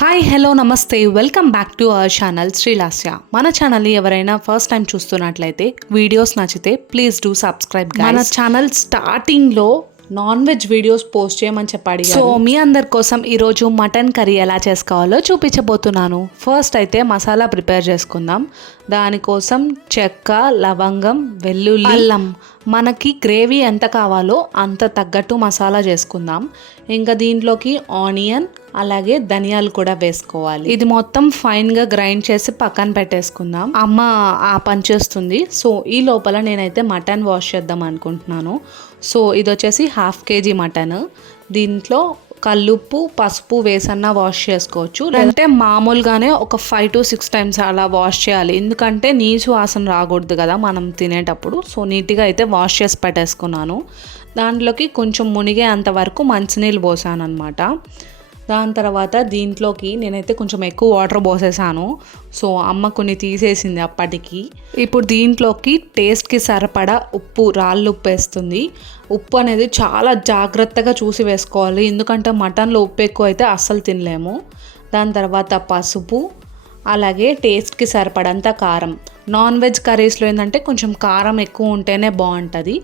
Hi hello నమస్తే welcome back to our channel Srilasya. మన ఛానల్ని ఎవరైనా ఫస్ట్ టైం చూస్తున్నట్లయితే వీడియోస్ నచ్చితే ప్లీజ్ డూ సబ్స్క్రైబ్. మన ఛానల్ స్టార్టింగ్లో నాన్ వెజ్ వీడియోస్ పోస్ట్ చేయమని చెప్పాడు. సో మీ అందరి కోసం ఈరోజు మటన్ కర్రీ ఎలా చేసుకోవాలో చూపించబోతున్నాను. ఫస్ట్ అయితే మసాలా ప్రిపేర్ చేసుకుందాం. దానికోసం చెక్క, లవంగం, వెల్లుల్లి, అల్లం, మనకి గ్రేవీ ఎంత కావాలో అంత తగ్గట్టు మసాలా చేసుకుందాం. ఇంకా దీంట్లోకి ఆనియన్ అలాగే ధనియాలు కూడా వేసుకోవాలి. ఇది మొత్తం ఫైన్గా గ్రైండ్ చేసి పక్కన పెట్టేసుకుందాం. అమ్మ ఆ పని చేస్తుంది. సో ఈ లోపల నేనైతే మటన్ వాష్ చేద్దాం అనుకుంటున్నాను. సో ఇది వచ్చేసి 1/2 kg మటన్. దీంట్లో కల్లుప్పు, పసుపు వేసన్నా వాష్ చేసుకోవచ్చు, లేదంటే మామూలుగానే ఒక 5 to 6 times అలా వాష్ చేయాలి. ఎందుకంటే నీచు వాసన రాకూడదు కదా మనం తినేటప్పుడు. సో నీట్గా అయితే వాష్ చేసి పెట్టేసుకున్నాను. దాంట్లోకి కొంచెం మునిగే అంతవరకు మంచినీళ్ళు పోసాను అనమాట. దాని తర్వాత దీంట్లోకి నేనైతే కొంచెం ఎక్కువ వాటర్ పోసేసాను. సో అమ్మ కొన్ని తీసేసింది అప్పటికి. ఇప్పుడు దీంట్లోకి టేస్ట్కి సరిపడా ఉప్పు, రాళ్ళు ఉప్పు వేస్తుంది. ఉప్పు అనేది చాలా జాగ్రత్తగా చూసి వేసుకోవాలి, ఎందుకంటే మటన్లో ఉప్పు ఎక్కువ అయితే అస్సలు తినలేము. దాని తర్వాత పసుపు, అలాగే టేస్ట్కి సరిపడంత కారం. నాన్ వెజ్ కర్రీస్లో ఏంటంటే కొంచెం కారం ఎక్కువ ఉంటేనే బాగుంటుంది.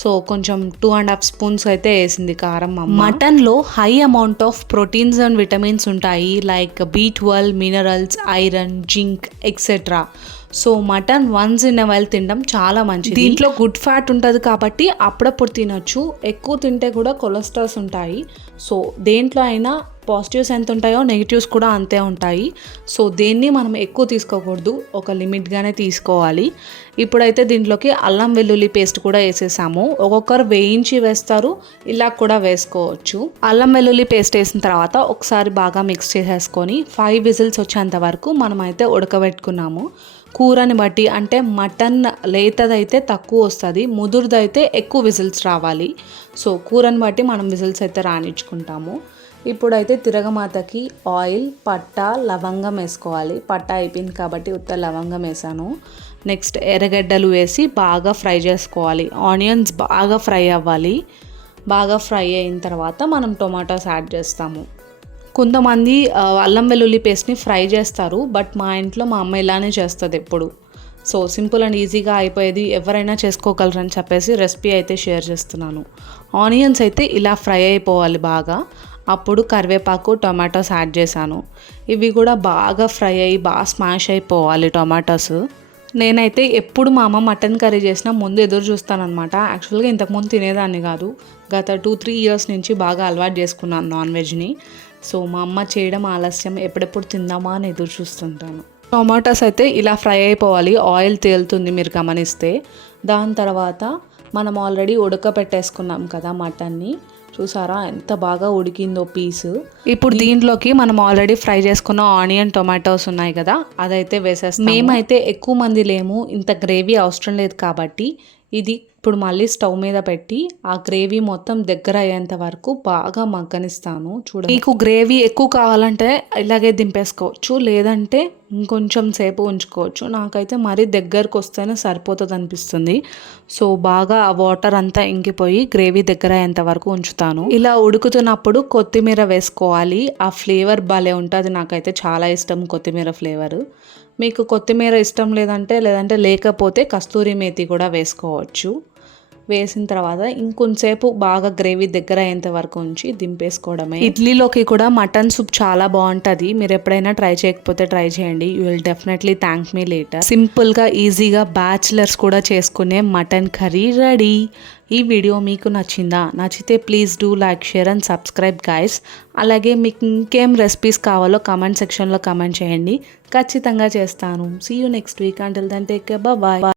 సో కొంచెం 2.5 spoons అయితే వేసింది కారం. మటన్లో high amount of proteins and vitamins ఉంటాయి, like B12, minerals, iron, zinc etcetera. So mutton once in a while తినడం చాలా మంచిది. దీంట్లో గుడ్ ఫ్యాట్ ఉంటుంది కాబట్టి అప్పుడప్పుడు తినొచ్చు. ఎక్కువ తింటే కూడా కొలెస్ట్రాల్స్ ఉంటాయి. సో దేంట్లో అయినా పాజిటివ్స్ ఎంత ఉంటాయో నెగిటివ్స్ కూడా అంతే ఉంటాయి. సో దేన్ని మనం ఎక్కువ తీసుకోకూడదు, ఒక లిమిట్గానే తీసుకోవాలి. ఇప్పుడైతే దీంట్లోకి అల్లం వెల్లుల్లి పేస్ట్ కూడా వేసేసాము. ఒక్కొక్కరు వేయించి వేస్తారు, ఇలా కూడా వేసుకోవచ్చు. అల్లం వెల్లుల్లి పేస్ట్ వేసిన తర్వాత ఒకసారి బాగా మిక్స్ చేసేసుకొని 5 whistles వచ్చేంత వరకు మనమైతే ఉడకబెట్టుకున్నాము. కూరని బట్టి, అంటే మటన్ లేతదైతే తక్కువ వస్తుంది, ముదురుదైతే ఎక్కువ విజిల్స్ రావాలి. సో కూరని బట్టి మనం విజిల్స్ అయితే రానిచ్చుకుంటాము. ఇప్పుడైతే తిరగమాతకి ఆయిల్, పట్ట, లవంగం వేసుకోవాలి. పట్ట అయిపోయింది కాబట్టి ఉత్త లవంగం వేసాను. నెక్స్ట్ ఎర్రగడ్డలు వేసి బాగా ఫ్రై చేసుకోవాలి. ఆనియన్స్ బాగా ఫ్రై అవ్వాలి. బాగా ఫ్రై అయిన తర్వాత మనం టొమాటోస్ యాడ్ చేస్తాము. కొంతమంది అల్లం వెల్లుల్లి పేస్ట్ని ఫ్రై చేస్తారు, బట్ మా ఇంట్లో మా అమ్మ ఇలానే చేస్తుంది ఎప్పుడు. సో సింపుల్ అండ్ ఈజీగా అయిపోయేది, ఎవరైనా చేసుకోగలరని చెప్పేసి రెసిపీ అయితే షేర్ చేస్తున్నాను. ఆనియన్స్ అయితే ఇలా ఫ్రై అయిపోవాలి బాగా. అప్పుడు కరివేపాకు, టొమాటోస్ యాడ్ చేశాను. ఇవి కూడా బాగా ఫ్రై అయ్యి బాగా స్మాష్ అయిపోవాలి టొమాటోస్. నేనైతే ఎప్పుడు మా అమ్మ మటన్ కర్రీ చేసినా ముందు ఎదురు చూస్తానమాట. యాక్చువల్గా ఇంతకుముందు తినేదాన్ని కాదు, గత 2-3 years నుంచి బాగా అలవాటు చేసుకున్నాను నాన్ వెజ్ని. సో మా అమ్మ చేయడం ఆలస్యం, ఎప్పుడెప్పుడు తిందామా అని ఎదురు చూస్తుంటాను. టొమాటోస్ అయితే ఇలా ఫ్రై అయిపోవాలి, ఆయిల్ తేలుతుంది మీరు గమనిస్తే. దాని తర్వాత మనం ఆల్రెడీ ఉడకపెట్టేసుకున్నాం కదా మటన్ని, చూసారా ఎంత బాగా ఉడికిందో పీసు. ఇప్పుడు దీంట్లోకి మనం ఆల్రెడీ ఫ్రై చేసుకున్న ఆనియన్, టొమాటోస్ ఉన్నాయి కదా, అదైతే వేసేస్తాం. మేమైతే ఎక్కువ మంది లేము, ఇంత గ్రేవీ అవసరం లేదు కాబట్టి ఇది ఇప్పుడు మళ్ళీ స్టవ్ మీద పెట్టి ఆ గ్రేవీ మొత్తం దగ్గర అయ్యేంత వరకు బాగా మగ్గనిస్తాను. చూడండి, మీకు గ్రేవీ ఎక్కువ కావాలంటే ఇలాగే దింపేసుకోవచ్చు, లేదంటే ఇంకొంచెం సేపు ఉంచుకోవచ్చు. నాకైతే మరీ దగ్గరకు వస్తేనే సరిపోతుంది అనిపిస్తుంది. సో బాగా ఆ వాటర్ అంతా ఇంకిపోయి గ్రేవీ దగ్గర అయ్యేంత వరకు ఉంచుతాను. ఇలా ఉడుకుతున్నప్పుడు కొత్తిమీర వేసుకోవాలి. ఆ ఫ్లేవర్ భలే ఉంటుంది, నాకైతే చాలా ఇష్టం కొత్తిమీర ఫ్లేవర్. మీకు కొత్తిమీర ఇష్టం లేదంటే లేకపోతే కస్తూరి మేతి కూడా వేసుకోవచ్చు. వేసిన తర్వాత ఇంకొంచెంసేపు బాగా గ్రేవీ దగ్గర అయ్యేంత వరకు ఉంచి దింపేసుకోవడమే. ఇడ్లీలోకి కూడా మటన్ సూప్ చాలా బాగుంటుంది. మీరు ఎప్పుడైనా ట్రై చేయకపోతే ట్రై చేయండి. You will definitely thank me later. సింపుల్గా ఈజీగా బ్యాచిలర్స్ కూడా చేసుకునే మటన్ కర్రీ రెడీ. ఈ వీడియో మీకు నచ్చిందా? నచ్చితే please do like, share and subscribe guys. అలాగే మీకు ఇంకేం రెసిపీస్ కావాలో కమెంట్ సెక్షన్లో కమెంట్ చేయండి, ఖచ్చితంగా చేస్తాను. See you next week. Until then take care, bye.